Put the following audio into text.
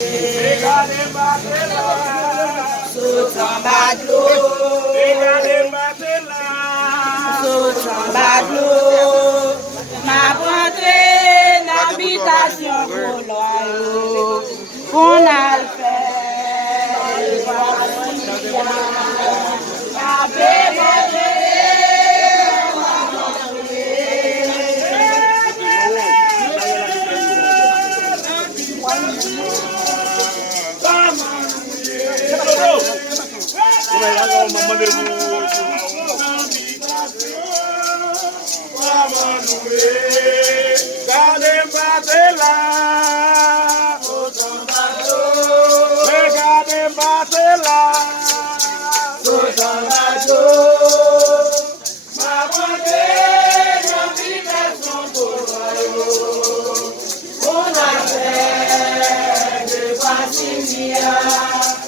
Regardez ma là, Sous en bas de l'eau, regardez ma là, sous en bas de l'eau, m'a rentré l'habitation pour l'oiseau, qu'on a le fait, regardez ma là, regardez ma là, sous en bas de l'eau, m'a rentré l'habitation pour l'oiseau, qu'on a le fait de Passimia.